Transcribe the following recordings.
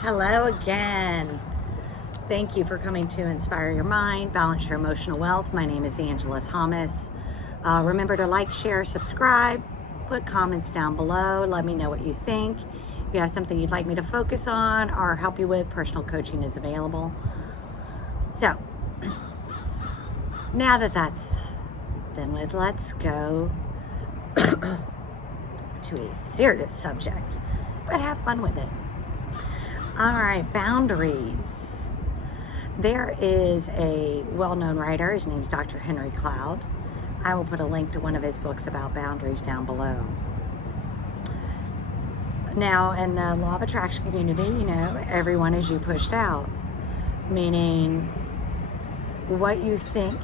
Hello again. Thank you for coming to Inspire Your Mind, Balance Your Emotional Wealth. My name is Angela Thomas. Remember to like, share, subscribe, put comments down below. Let me know what you think. If you have something you'd like me to focus on or help you with, personal coaching is available. So, now that that's done with, let's go to a serious subject, but have fun with it. All right, boundaries. There is a well-known writer, his name's Dr. Henry Cloud. I will put a link to one of his books about boundaries down below. Now, in the law of attraction community, everyone is you pushed out, meaning what you think,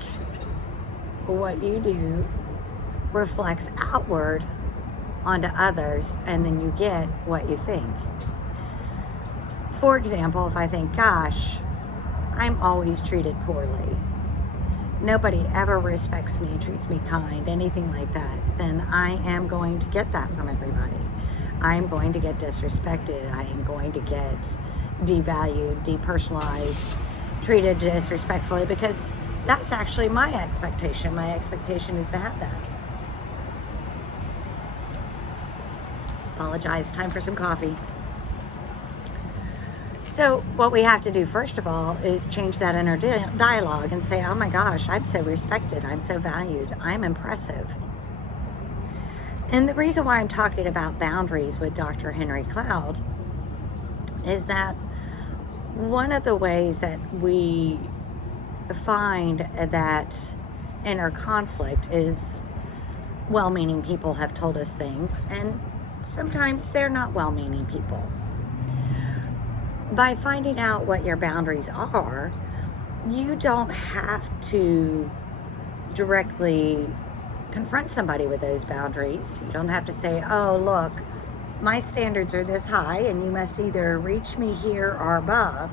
what you do reflects outward onto others, and then you get what you think. For example, if I think, gosh, I'm always treated poorly, nobody ever respects me, treats me kind, anything like that, then I am going to get that from everybody. I am going to get disrespected. I am going to get devalued, depersonalized, treated disrespectfully, because that's actually my expectation. My expectation is to have that. Apologize, time for some coffee. So what we have to do, first of all, is change that inner dialogue and say, oh my gosh, I'm so respected, I'm so valued, I'm impressive. And the reason why I'm talking about boundaries with Dr. Henry Cloud is that one of the ways that we find that inner conflict is well-meaning people have told us things, and sometimes they're not well-meaning people. By finding out what your boundaries are, you don't have to directly confront somebody with those boundaries. You don't have to say, oh, look, my standards are this high and you must either reach me here or above.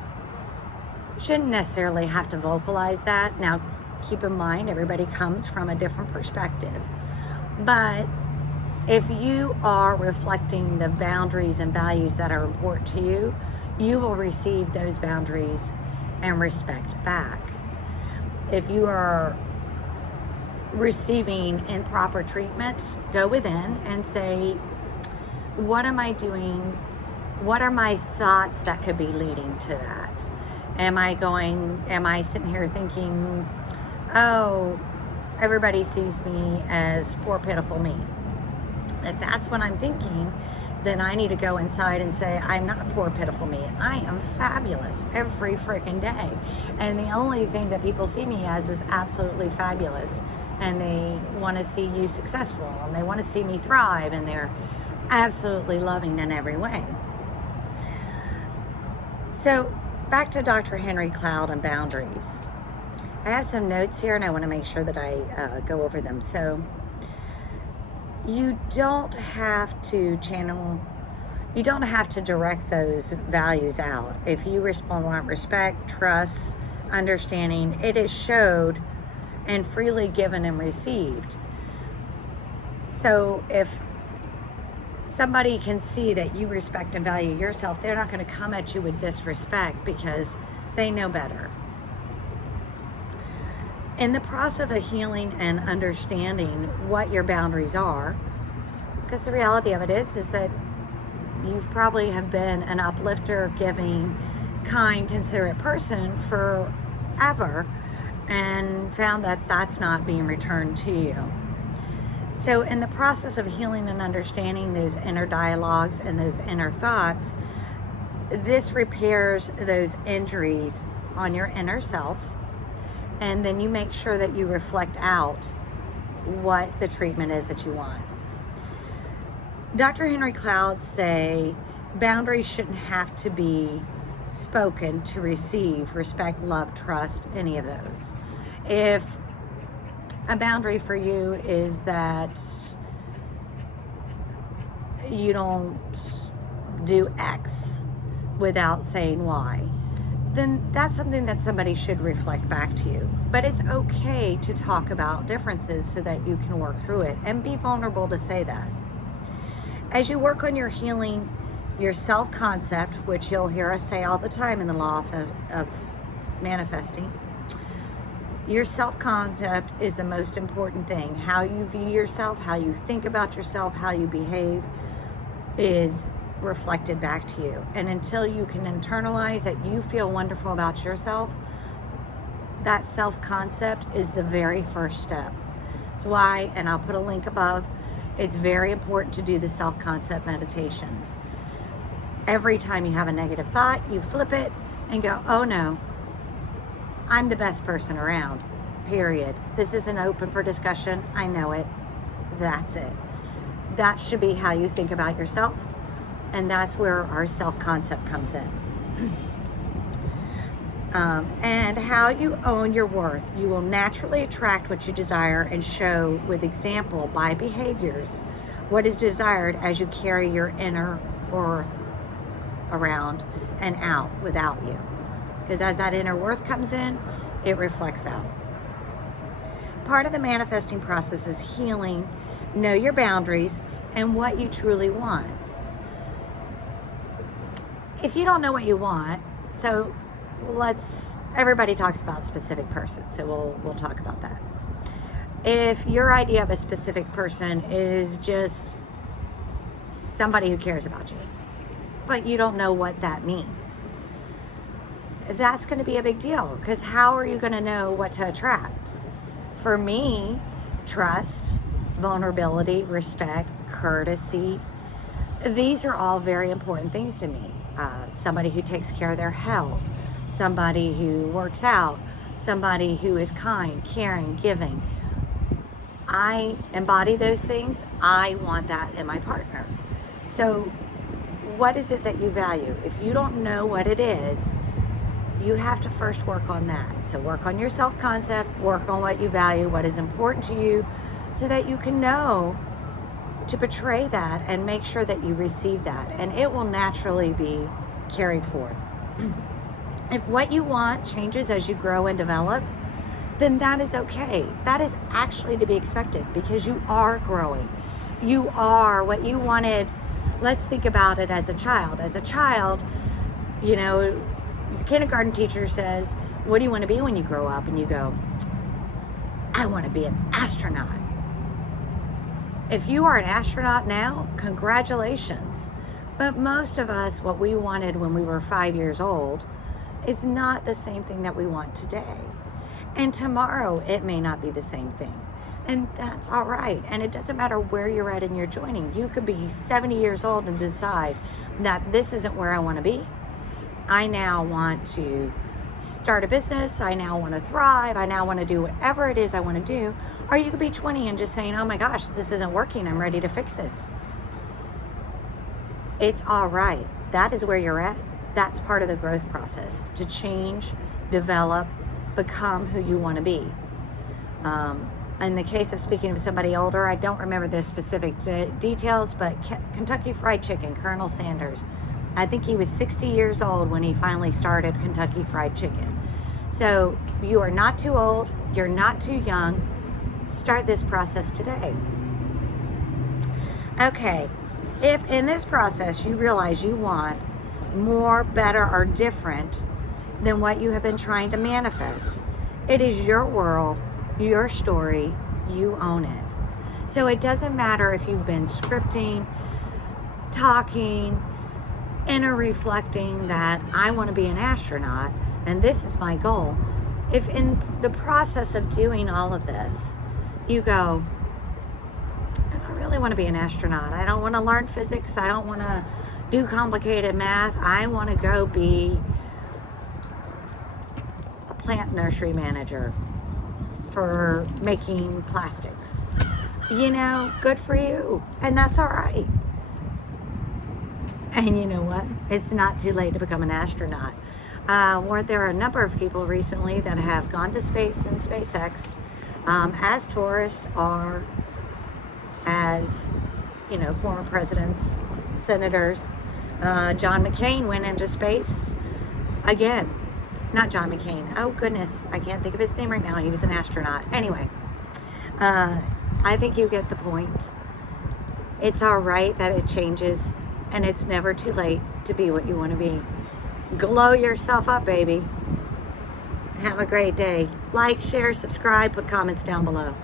You shouldn't necessarily have to vocalize that. Now, keep in mind, everybody comes from a different perspective. But if you are reflecting the boundaries and values that are important to you, you will receive those boundaries and respect back. If you are receiving improper treatment, go within and say, what am I doing? What are my thoughts that could be leading to that? Am I sitting here thinking, oh, everybody sees me as poor, pitiful me? If that's what I'm thinking, then I need to go inside and say, I'm not poor, pitiful me. I am fabulous every freaking day. And the only thing that people see me as is absolutely fabulous. And they want to see you successful, and they want to see me thrive, and they're absolutely loving in every way. So back to Dr. Henry Cloud and boundaries. I have some notes here and I want to make sure that I go over them. So you don't have to direct those values out. If you want respect, trust, understanding, it is showed and freely given and received. So if somebody can see that you respect and value yourself, they're not going to come at you with disrespect because they know better. In the process of healing and understanding what your boundaries are, because the reality of it is that you probably have been an uplifter, giving, kind, considerate person forever and found that that's not being returned to you. So in the process of healing and understanding those inner dialogues and those inner thoughts, this repairs those injuries on your inner self. And then you make sure that you reflect out what the treatment is that you want. Dr. Henry Cloud say boundaries shouldn't have to be spoken to receive respect, love, trust, any of those. If a boundary for you is that you don't do X without saying Y, then that's something that somebody should reflect back to you. But it's okay to talk about differences so that you can work through it and be vulnerable to say that. As you work on your healing, Your self-concept, which you'll hear us say all the time in the law of manifesting. Your self-concept is the most important thing. How you view yourself, how you think about yourself, how you behave is reflected back to you. And until you can internalize that you feel wonderful about yourself, that self-concept is the very first step. That's why, and I'll put a link above, it's very important to do the self-concept meditations. Every time you have a negative thought, you flip it and go, oh no, I'm the best person around, period. This isn't open for discussion. I know it. That's it. That should be how you think about yourself. And that's where our self-concept comes in. And how you own your worth. You will naturally attract what you desire and show with example by behaviors what is desired as you carry your inner worth around and out without you. Because as that inner worth comes in, it reflects out. Part of the manifesting process is healing, know your boundaries, and what you truly want. If you don't know what you want, so everybody talks about specific persons, so we'll talk about that. If your idea of a specific person is just somebody who cares about you, but you don't know what that means, that's going to be a big deal, because how are you going to know what to attract? For me, trust, vulnerability, respect, courtesy, these are all very important things to me. Somebody who takes care of their health, somebody who works out, somebody who is kind, caring, giving. I embody those things. I want that in my partner. So what is it that you value? If you don't know what it is, you have to first work on that. So work on your self-concept, work on what you value, what is important to you, so that you can know to portray that and make sure that you receive that. And it will naturally be carried forth. If what you want changes as you grow and develop, then that is okay. That is actually to be expected, because you are growing. You are what you wanted. Let's think about it as a child. As a child, you know, your kindergarten teacher says, what do you want to be when you grow up? And you go, I want to be an astronaut. If you are an astronaut now, congratulations. But most of us, what we wanted when we were 5 years old is not the same thing that we want today. And tomorrow, it may not be the same thing. And that's all right. And it doesn't matter where you're at in your joining. You could be 70 years old and decide that this isn't where I want to be. I now want to start a business. I now want to thrive. I now want to do whatever it is I want to do. Or you could be 20 and just saying, oh my gosh, this isn't working. I'm ready to fix this. It's all right. That is where you're at. That's part of the growth process, to change, develop, become who you want to be. In the case of speaking of somebody older, I don't remember the specific details, but Kentucky Fried Chicken, Colonel Sanders, I think he was 60 years old when he finally started Kentucky Fried Chicken. So you are not too old, you're not too young. Start this process today. Okay, if in this process you realize you want more, better, or different than what you have been trying to manifest, it is your world, your story, you own it. So it doesn't matter if you've been scripting, talking, inner reflecting that I want to be an astronaut and this is my goal. If in the process of doing all of this, you go, I don't really want to be an astronaut. I don't want to learn physics. I don't want to do complicated math. I want to go be a plant nursery manager for making plastics. You know, good for you. And that's all right. And you know what? It's not too late to become an astronaut. Weren't there a number of people recently that have gone to space in SpaceX as tourists or as, you know, former presidents, senators. John McCain went into space again. Not John McCain. Oh, goodness. I can't think of his name right now. He was an astronaut. Anyway, I think you get the point. It's all right that it changes. and it's never too late to be what you want to be. Glow yourself up, baby. Have a great day. Like, share, subscribe, put comments down below.